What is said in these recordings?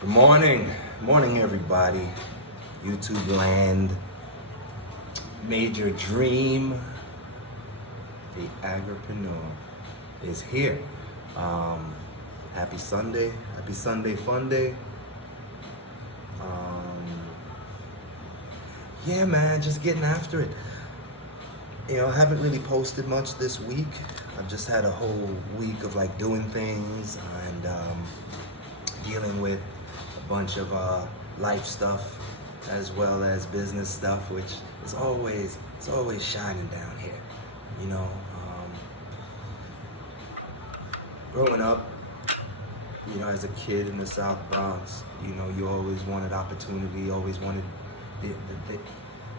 Good morning everybody. YouTube land, major dream, the agripreneur is here. Happy Sunday fun day. Yeah man, just getting after it. I haven't really posted much this week. I've just had a whole week of like doing things and dealing with a bunch of life stuff as well as business stuff, which is always shining down here. You know, growing up, as a kid in the South Bronx, you always wanted opportunity, you always wanted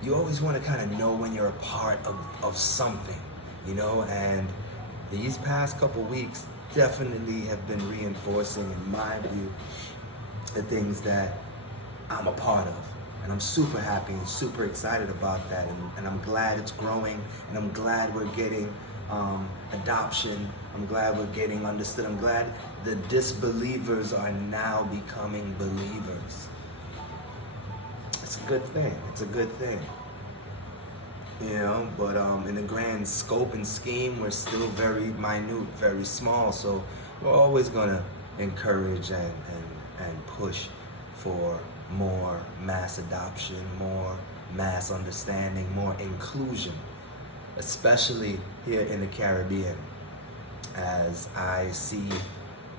you always want to kind of know when you're a part of something, and these past couple weeks definitely have been reinforcing, in my view, the things that I'm a part of. And I'm super happy and super excited about that. And I'm glad it's growing, and I'm glad we're getting adoption. I'm glad we're getting understood. I'm glad the disbelievers are now becoming believers. It's a good thing. It's a good thing. But in the grand scope and scheme, we're still very minute, very small. So we're always gonna encourage and push for more mass adoption, more mass understanding, more inclusion, especially here in the Caribbean. As I see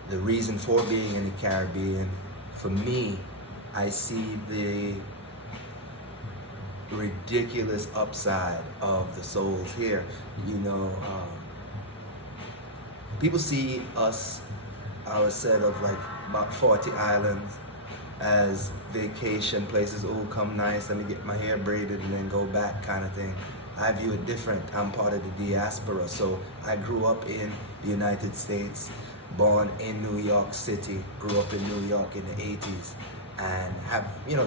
the reason for being in the Caribbean, for me, I see the ridiculous upside of the souls here. People see us, our set of like about 40 islands, as vacation places. Oh, come nice, let me get my hair braided and then go back kind of thing. I view it different. I'm part of the diaspora, so I grew up in the United States, born in New York City, grew up in New York in the 80s, and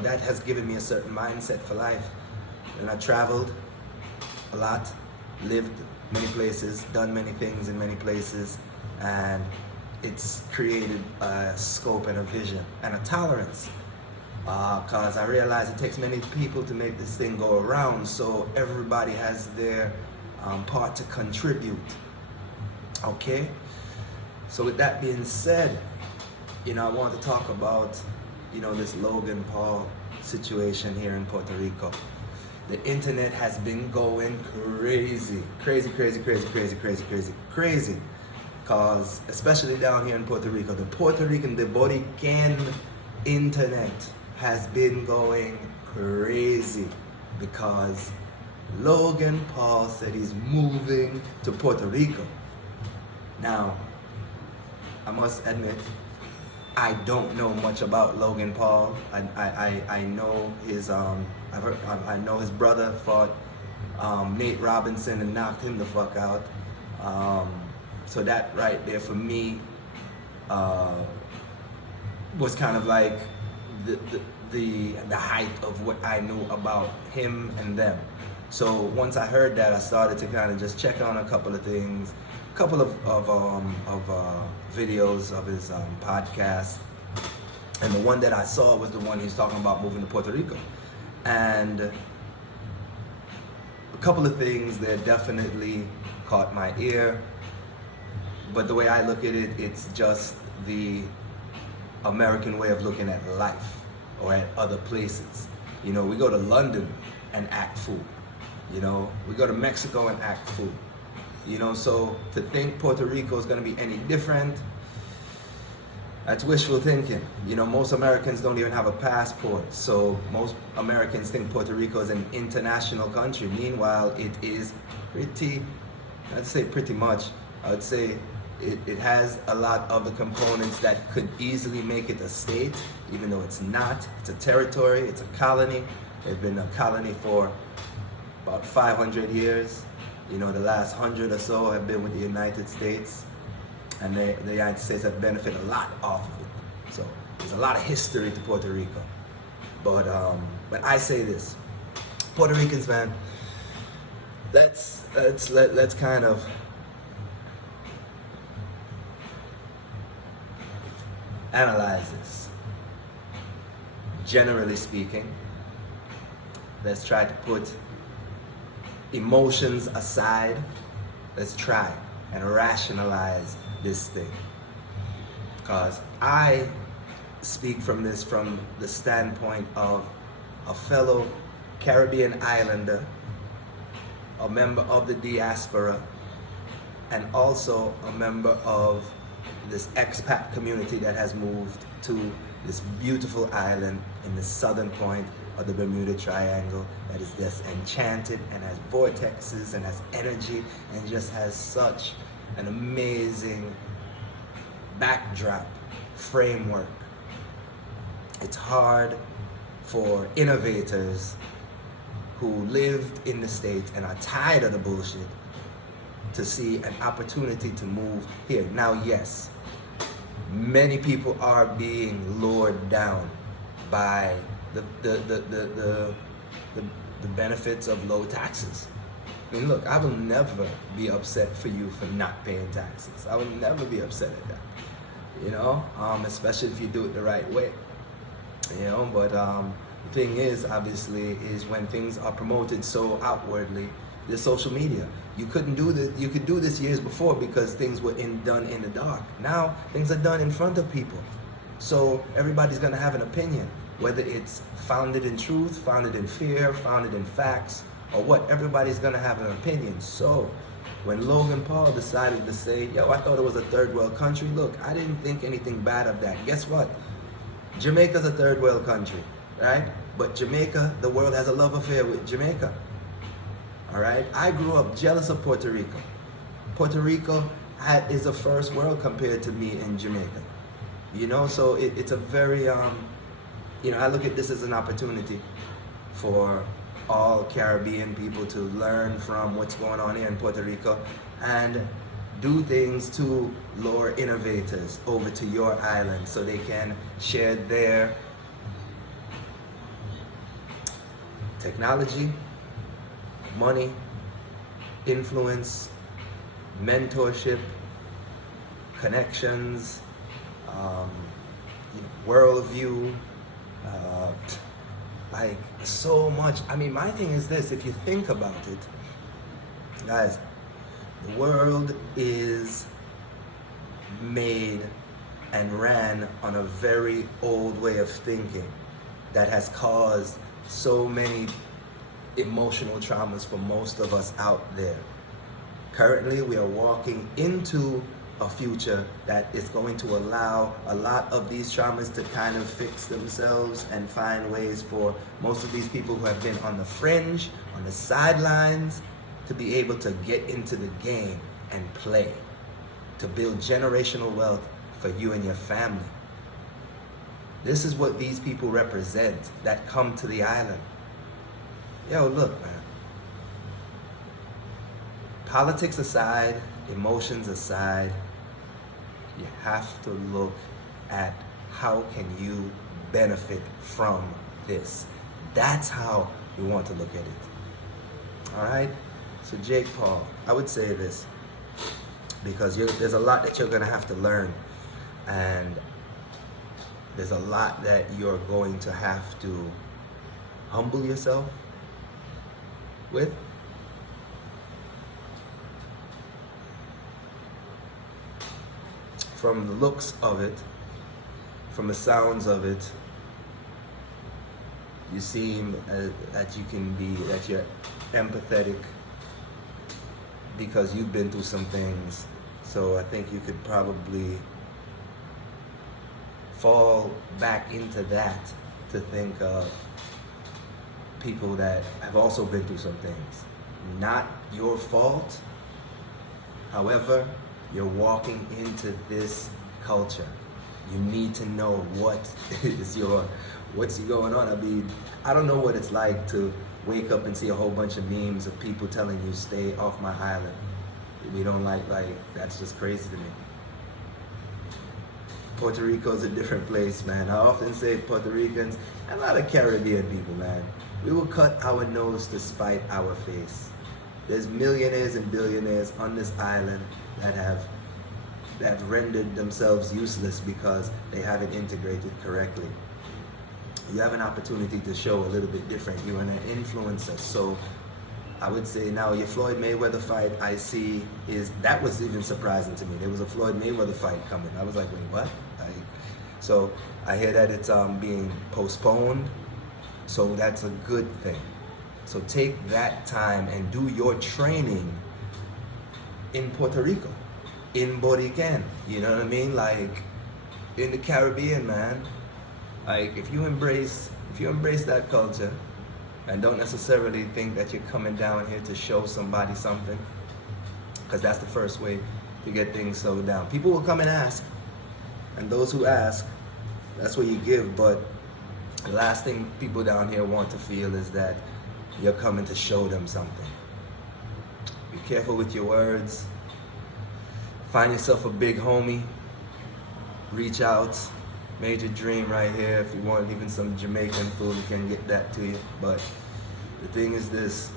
that has given me a certain mindset for life. And I traveled a lot, lived many places, done many things in many places, and it's created a scope and a vision and a tolerance. Because I realize it takes many people to make this thing go around, so everybody has their part to contribute. Okay? So with that being said, I want to talk about, this Logan Paul situation here in Puerto Rico. The internet has been going crazy. Cause especially down here in Puerto Rico, the Borican internet has been going crazy because Logan Paul said he's moving to Puerto Rico. Now, I must admit, I don't know much about Logan Paul. I know his I know his brother fought Nate Robinson and knocked him the fuck out. So that right there for me was kind of like the height of what I knew about him and them. So once I heard that, I started to kind of just check on a couple of things, a couple of videos of his podcast, and the one that I saw was the one he's talking about moving to Puerto Rico. And a couple of things that definitely caught my ear. But the way I look at it, it's just the American way of looking at life or at other places. We go to London and act fool. We go to Mexico and act fool. So to think Puerto Rico is going to be any different, that's wishful thinking. Most Americans don't even have a passport. So most Americans think Puerto Rico is an international country. Meanwhile, it is pretty much, I would say it has a lot of the components that could easily make it a state, even though it's not. It's a territory, it's a colony. They've been a colony for about 500 years. The last 100 or so have been with the United States, and the United States have benefited a lot off of it. So there's a lot of history to Puerto Rico. But I say this, Puerto Ricans, man, let's kind of analyze this. generally speaking. Let's try to put emotions aside. Let's try and rationalize this thing. Because I speak from the standpoint of a fellow Caribbean islander, a member of the diaspora, and also a member of this expat community that has moved to this beautiful island in the southern point of the Bermuda Triangle that is just enchanted and has vortexes and has energy and just has such an amazing backdrop, framework. It's hard for innovators who lived in the States and are tired of the bullshit to see an opportunity to move here. Now, yes, many people are being lured down by the benefits of low taxes. I mean, look, I will never be upset for you for not paying taxes. I will never be upset at that, you know, especially if you do it the right way, you know. But the thing is, obviously, is when things are promoted so outwardly, the social media. You couldn't do this. You could do this years before because things were done in the dark. Now things are done in front of people, so everybody's gonna have an opinion, whether it's founded in truth, founded in fear, founded in facts, or what. Everybody's gonna have an opinion. So when Logan Paul decided to say, "Yo, I thought it was a third world country," look, I didn't think anything bad of that. Guess what? Jamaica's a third world country, right? But Jamaica, the world has a love affair with Jamaica. All right, I grew up jealous of Puerto Rico. Puerto Rico is a first world compared to me in Jamaica. You know, so it's a very, you know, I look at this as an opportunity for all Caribbean people to learn from what's going on here in Puerto Rico and do things to lure innovators over to your island so they can share their technology, money, influence, mentorship, connections, worldview, like so much. I mean, my thing is this: if you think about it, guys, the world is made and ran on a very old way of thinking that has caused so many emotional traumas for most of us out there. Currently, we are walking into a future that is going to allow a lot of these traumas to kind of fix themselves and find ways for most of these people who have been on the fringe, on the sidelines, to be able to get into the game and play, to build generational wealth for you and your family. This is what these people represent that come to the island. Yo, look, man. Politics aside, emotions aside, you have to look at how can you benefit from this. That's how we want to look at it. All right? So Jake Paul, I would say this, because there's a lot that you're going to have to learn, and there's a lot that you're going to have to humble yourself with. From the looks of it, from the sounds of it, you seem that you're empathetic because you've been through some things. So I think you could probably fall back into that to think of people that have also been through some things. Not your fault. However, you're walking into this culture. You need to know what's going on. I mean, I don't know what it's like to wake up and see a whole bunch of memes of people telling you stay off my island. We don't like that's just crazy to me. Puerto Rico is a different place, man. I often say Puerto Ricans, and a lot of Caribbean people, man, we will cut our nose to spite our face. There's millionaires and billionaires on this island that have rendered themselves useless because they haven't integrated correctly. you have an opportunity to show a little bit different. You're an influencer. So I would say now your Floyd Mayweather fight I see that was even surprising to me. There was a Floyd Mayweather fight coming. I was like, wait, what? So I hear that it's being postponed. So that's a good thing. So take that time and do your training in Puerto Rico, in Borican. You know what I mean? Like in the Caribbean, man. Like if you embrace that culture and don't necessarily think that you're coming down here to show somebody something, because that's the first way to get things slowed down. People will come and ask, and those who ask, that's what you give. But the last thing people down here want to feel is that you're coming to show them something. Be careful with your words. Find yourself a big homie. Reach out. Major dream right here. If you want even some Jamaican food, we can get that to you. But the thing is this,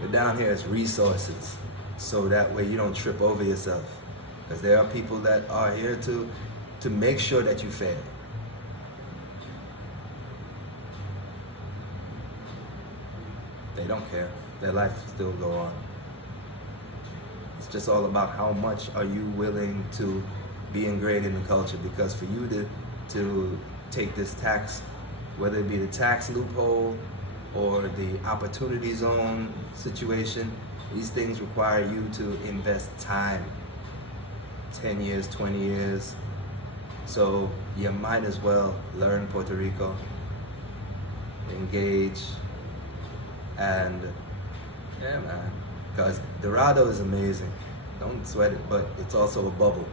you're down here as resources, so that way you don't trip over yourself. Because there are people that are here to make sure that you fail. They don't care. Their life still go on. It's just all about how much are you willing to be ingrained in the culture. Because for you to take this tax, whether it be the tax loophole or the opportunity zone situation, these things require you to invest time. 10 years, 20 years. So you might as well learn Puerto Rico, engage, and yeah, man, because Dorado is amazing. Don't sweat it, but it's also a bubble.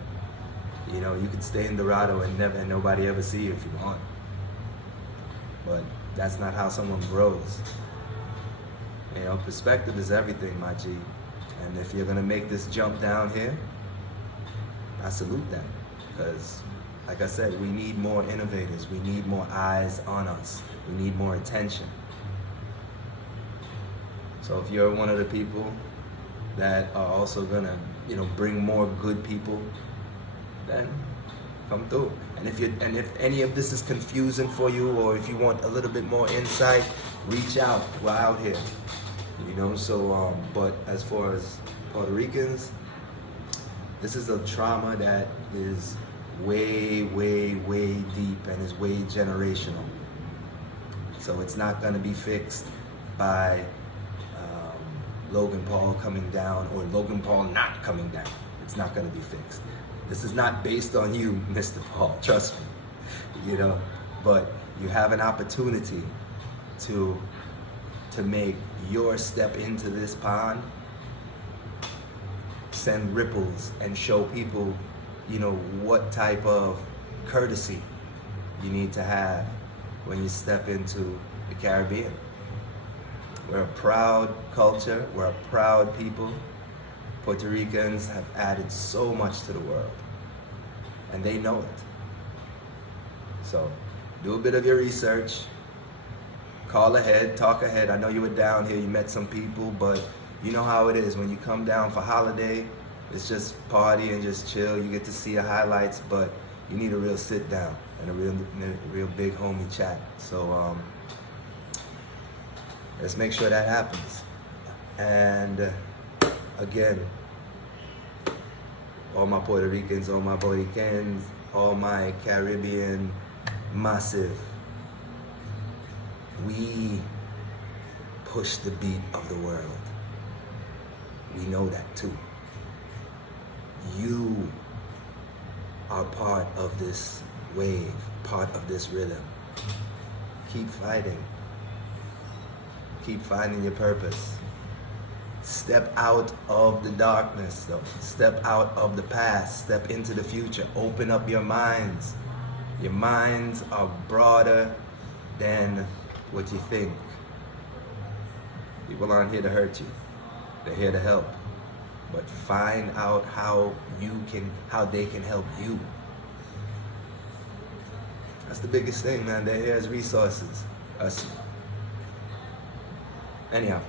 You know, you could stay in Dorado and nobody ever see you if you want. But that's not how someone grows. You know, perspective is everything, my G. And if you're gonna make this jump down here, I salute them. Because, like I said, we need more innovators. We need more eyes on us. We need more attention. So if you're one of the people that are also gonna, bring more good people, then come through. And if any of this is confusing for you, or if you want a little bit more insight, reach out. We're out here. So but as far as Puerto Ricans, this is a trauma that is way, way, way deep and is way generational. So it's not gonna be fixed by Logan Paul coming down or Logan Paul not coming down. It's not going to be fixed. This is not based on you, Mr. Paul, trust me. But you have an opportunity to make your step into this pond send ripples and show people, what type of courtesy you need to have when you step into the Caribbean. We're a proud culture, we're a proud people. Puerto Ricans have added so much to the world, and they know it. So do a bit of your research, call ahead, talk ahead. I know you were down here, you met some people, but you know how it is when you come down for holiday. It's just party and just chill. You get to see the highlights, but you need a real sit down and a real big homie chat. So let's make sure that happens. And again, all my Puerto Ricans, all my Boricans, all my Caribbean massive, we push the beat of the world. We know that too. You are part of this wave, part of this rhythm. Keep fighting. Keep finding your purpose. Step out of the darkness, though. Step out of the past. Step into the future. Open up your minds. Your minds are broader than what you think. People aren't here to hurt you. They're here to help. But find out how they can help you. That's the biggest thing, man. They're here as resources. Us. Anyhow,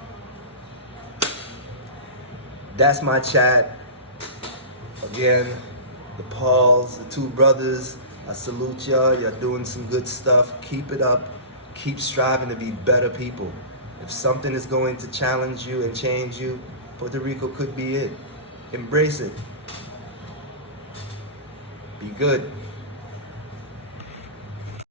that's my chat. Again, the Pauls, the two brothers, I salute y'all. You're doing some good stuff. Keep it up. Keep striving to be better people. If something is going to challenge you and change you, Puerto Rico could be it. Embrace it. Be good.